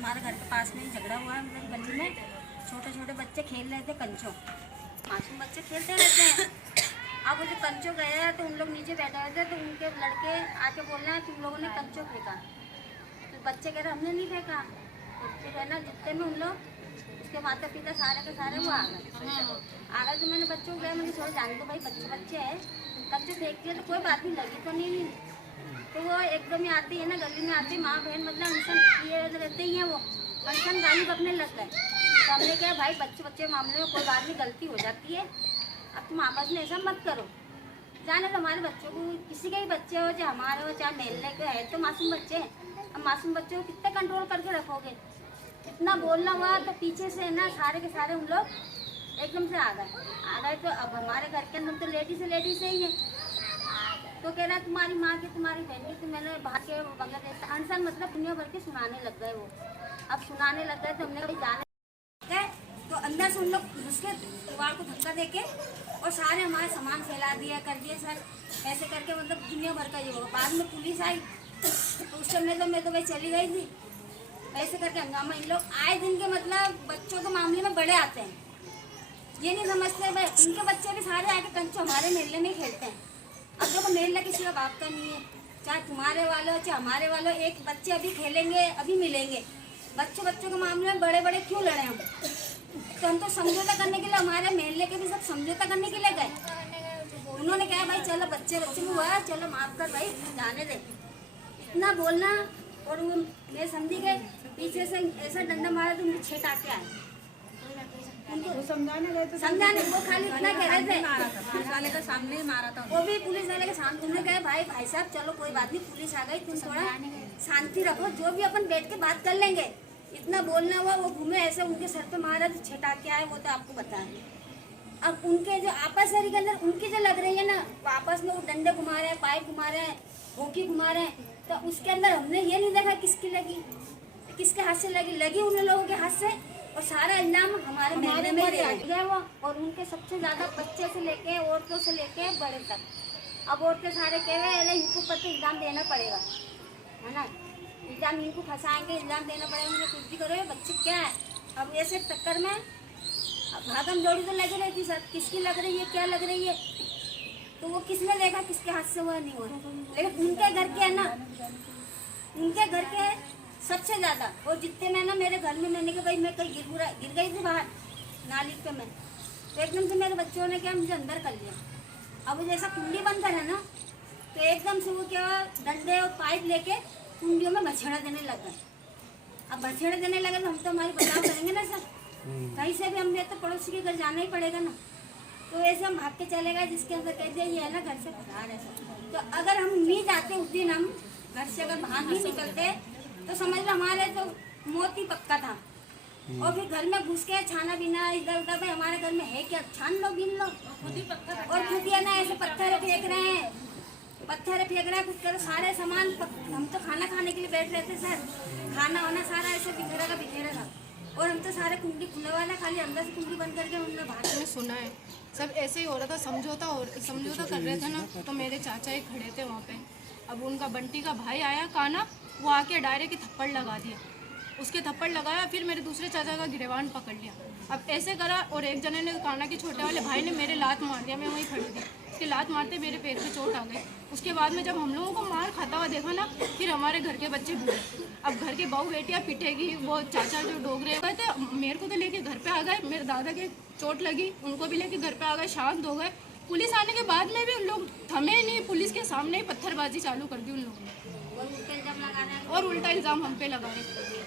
हमारे घर के पास में ही झगड़ा हुआ है। मतलब गली में छोटे छोटे बच्चे खेल रहे थे कंचो, मासूम बच्चे खेलते रहते हैं। अब वो जो कंचो गए हैं तो उन लोग नीचे बैठे हुए थे, तो उनके लड़के आके बोल रहे हैं तुम लोगों ने कंचो फेंका। तो बच्चे कह रहे हमने नहीं फेंका। तो फिर है ना जितने में उन लोग उसके माता पिता सारे के सारे वो आ गए। तो मैंने बच्चों को गया, मैंने छोड़ जान दो भाई, बच्चे बच्चे हैं, कंचो फेंकती है तो कोई बात नहीं, लगी तो नहीं। तो वो एकदम ही आती है ना, गली में आती माँ बहन मतलब इंसान ये रहते ही हैं, वो इंसान गाली बकने लग गए। तो हमने कहा भाई बच्चे बच्चे मामले में कोई बात नहीं, गलती हो जाती है, अब तुम आपस में ऐसा मत करो। जाने तो हमारे बच्चों को, किसी के भी बच्चे हो चाहे हमारे हो चाहे मेलने के है, तो मासूम बच्चे हैं। अब मासूम बच्चे को कितने कंट्रोल करके रखोगे। इतना बोलना हुआ तो पीछे से ना सारे के सारे उन लोग एकदम से आ गए। तो अब हमारे घर के अंदर तो लेडी से ही है। तो कह रहा तुम्हारी माँ की तुम्हारी बहन की, तो मैंने बाहर के बगैर अनसन मतलब दुनिया भर के सुनाने लग गए। वो अब सुनाने लग गए तो हमने कभी जाने गए तो अंदर से उन लोग घुस के दीवार को धक्का दे के और सारे हमारे सामान फैला दिया कर दिए सर, ऐसे करके मतलब दुनिया भर का ये हुआ। बाद में पुलिस आई तो उस समय तो मैं तो भाई चली गई थी। ऐसे करके हंगामा इन लोग आए दिन के मतलब बच्चों के मामले में बड़े आते हैं, ये नहीं समझते भाई इनके बच्चे भी सारे आके कंचो हमारे मेले में ही खेलते हैं। अब देखो मेला किसी का बाप का नहीं है, चाहे तुम्हारे वालों चाहे हमारे वालों, एक बच्चे अभी खेलेंगे अभी मिलेंगे। बच्चों के मामले में बड़े बड़े क्यों लड़े हम? तो हम तो समझौता करने के लिए, हमारे मेले के भी सब समझौता करने के लिए गए। उन्होंने कहा भाई चलो बच्चे में हुआ है, चलो माफ कर भाई जाने दे। इतना बोलना और वो मैं समझी गए, पीछे से ऐसा डंडा मारा तो उनको 6 टाके आए। उनको समझाने गए तो समझाने वो खाली इतना कह रहे थे, पुलिस वाले के सामने ही मारा था। वो भी पुलिस वाले के सामने। तुमने कहा भाई साहब चलो कोई बात नहीं, पुलिस आ गई, तुम थोड़ा शांति रखो, जो भी अपन बैठ के बात कर लेंगे। इतना बोलना हुआ, वो घूमे ऐसे उनके सर पे मारा तो 6 टाके आए, वो तो आपको पता है। अब उनके जो आपस के अंदर उनकी जो लग रही है ना, आपस में वो डंडे घुमा रहे हैं, पाइप घुमा रहे हैं, होकी घुमा रहे हैं, तो उसके अंदर हमने ये नहीं देखा किसकी लगी, किसके हाथ से लगी उन लोगों के हाथ से। और सारा इल्जाम हमारे मेले में गया वो। और उनके सबसे ज्यादा बच्चे से लेके औरतों से लेके बड़े तक। अब औरतें सारे कह रहे हैं इनको पर इल्जाम देना पड़ेगा, है ना, इल्जाम इनको फंसाएंगे, इल्जाम देना पड़ेगा, मुझे कुछ भी करो, बच्चे क्या है। अब ऐसे टक्कर में भागम दौड़ी तो लगी रहती सर, किसकी लग रही है क्या लग रही है, तो वो किसने देखा किसके हाथ से हुआ नहीं हुआ। लेकिन उनके घर के है ना, उनके घर के सबसे ज्यादा। और जितने में ना मेरे घर में, मैंने कहा भाई मैं कहीं गिर गई थी बाहर नाली पे मैं, तो एकदम से मेरे बच्चों ने क्या मुझे अंदर कर लिया। अब वो जैसा कुंडी बंद है ना, तो एकदम से वो क्या डंडे और पाइप लेके कुंडियों में बछेड़ा देने लग गए। अब बछेड़ा देने लगे तो हम तो हमारी बचाव करेंगे ना सर, कहीं से भी हमें तो पड़ोसी के घर जाना ही पड़ेगा ना। तो ऐसे हम भाग के चले गए, जिसके अंदर कह दिया ये है ना घर से फरार है सर। तो अगर हम नहीं जाते उस दिन, हम घर से अगर बाहर नहीं निकलते तो समझ लो हमारे तो मौत ही पक्का था। और फिर घर में घुस के छाना बीना इधर उधर, भाई हमारे घर में है क्या, छान लो गिन लो। और खुद ही ना ऐसे पत्थर फेंक रहे हैं, खुद करो सारे सामान। हम तो खाना खाने के लिए बैठ रहे थे सर, खाना वाना सारा ऐसे बिखेरा था। और हम तो सारे कुंडी खुले वाला, खाली अंदर से कुंडी बंद करके हमने बाहर में सुना है सब ऐसे ही हो रहा था। समझौता कर रहे थे ना, तो मेरे चाचा ही खड़े थे वहाँ पे। अब उनका बंटी का भाई आया काना, वो आके डायरेक्ट थप्पड़ लगा दिया, उसके थप्पड़ लगाया, फिर मेरे दूसरे चाचा का गिरवान पकड़ लिया। अब ऐसे करा और एक जने ने काना के छोटे वाले भाई ने मेरे लात मार दिया, मैं वहीं खड़ी थी, उसके लात मारते मेरे पैर पे चोट आ गई। उसके बाद में जब हम लोगों को मार खाता हुआ देखा ना, फिर हमारे घर के बच्चे भूले। अब घर के बहू बेटियाँ पिटेगी, वो चाचा जो डोगरे गए थे मेरे को तो लेके घर पे आ गए, मेरे दादा के चोट लगी उनको भी लेके घर पे आ गए, शांत हो गए। पुलिस आने के बाद में भी उन लोग थमे नहीं, पुलिस के सामने ही पत्थरबाजी चालू कर दी उन लोगों ने और उल्टा इल्ज़ाम हम पे लगा रहे।